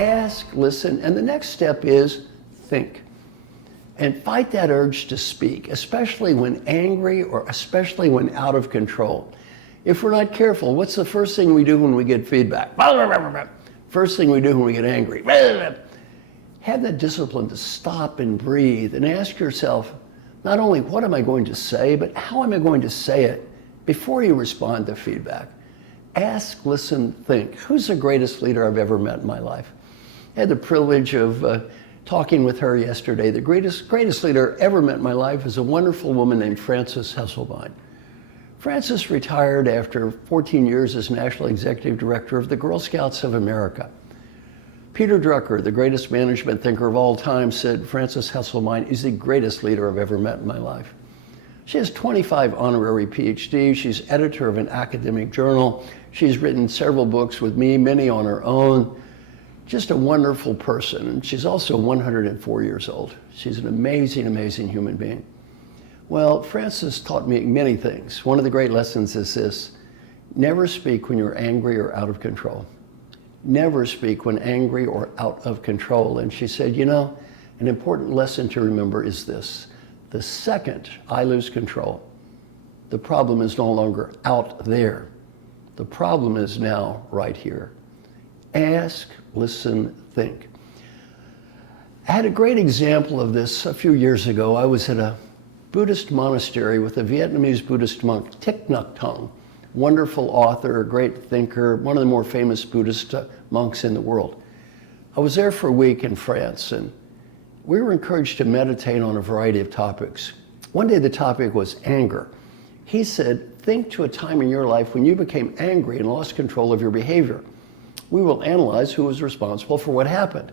Ask, listen, and the next step is think. And fight that urge to speak, especially when angry or especially when out of control. If we're not careful, what's the first thing we do when we get feedback? First thing we do when we get angry. Have that discipline to stop and breathe and ask yourself, not only what am I going to say, but how am I going to say it before you respond to feedback. Ask, listen, think. Who's the greatest leader I've ever met in my life? I had the privilege of talking with her yesterday. The greatest leader I ever met in my life is a wonderful woman named Frances Hesselbein. Frances retired after 14 years as National Executive Director of the Girl Scouts of America. Peter Drucker, the greatest management thinker of all time, said Frances Hesselbein is the greatest leader I've ever met in my life. She has 25 honorary PhDs. She's editor of an academic journal. She's written several books with me, many on her own. Just a wonderful person. And she's also 104 years old. She's an amazing, amazing human being. Well, Frances taught me many things. One of the great lessons is this: never speak when you're angry or out of control. Never speak when angry or out of control. And she said, you know, an important lesson to remember is this: the second I lose control, the problem is no longer out there. The problem is now right here. Ask, listen, think. I had a great example of this a few years ago. I was at a Buddhist monastery with a Vietnamese Buddhist monk, Thich Nhat Hanh, wonderful author, a great thinker, one of the more famous Buddhist monks in the world. I was there for a week in France, and we were encouraged to meditate on a variety of topics. One day the topic was anger. He said, think to a time in your life when you became angry and lost control of your behavior. We will analyze who was responsible for what happened.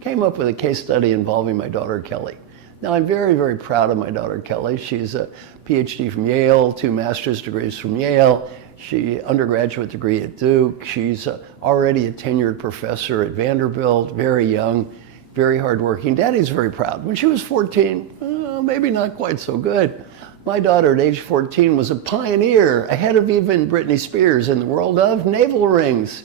Came up with a case study involving my daughter, Kelly. Now, I'm very, very proud of my daughter, Kelly. She's a PhD from Yale, 2 master's degrees from Yale. She undergraduate degree at Duke. She's already a tenured professor at Vanderbilt, very young, very hardworking. Daddy's very proud. When she was 14, maybe not quite so good. My daughter at age 14 was a pioneer, ahead of even Britney Spears in the world of navel rings.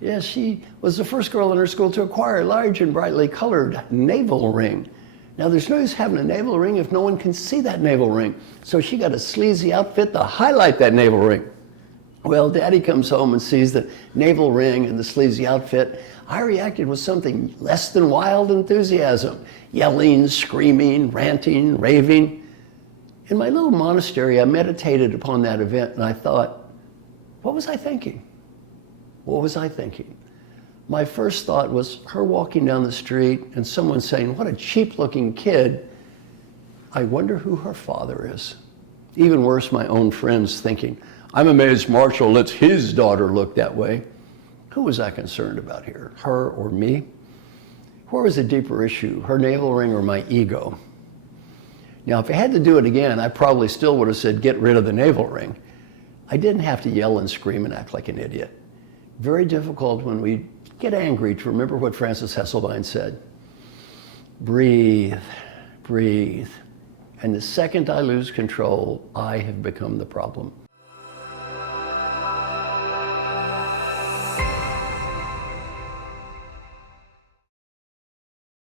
Yes, she was the first girl in her school to acquire a large and brightly colored navel ring. Now, there's no use having a navel ring if no one can see that navel ring. So she got a sleazy outfit to highlight that navel ring. Well, Daddy comes home and sees the navel ring and the sleazy outfit. I reacted with something less than wild enthusiasm, yelling, screaming, ranting, raving. In my little monastery, I meditated upon that event and I thought, what was I thinking? What was I thinking? My first thought was her walking down the street and someone saying, what a cheap-looking kid. I wonder who her father is. Even worse, my own friends thinking, I'm amazed Marshall lets his daughter look that way. Who was I concerned about here, her or me? Where was the deeper issue, her navel ring or my ego? Now, if I had to do it again, I probably still would have said, get rid of the navel ring. I didn't have to yell and scream and act like an idiot. Very difficult when we get angry to remember what Frances Hesselbein said. Breathe, breathe. And the second I lose control, I have become the problem.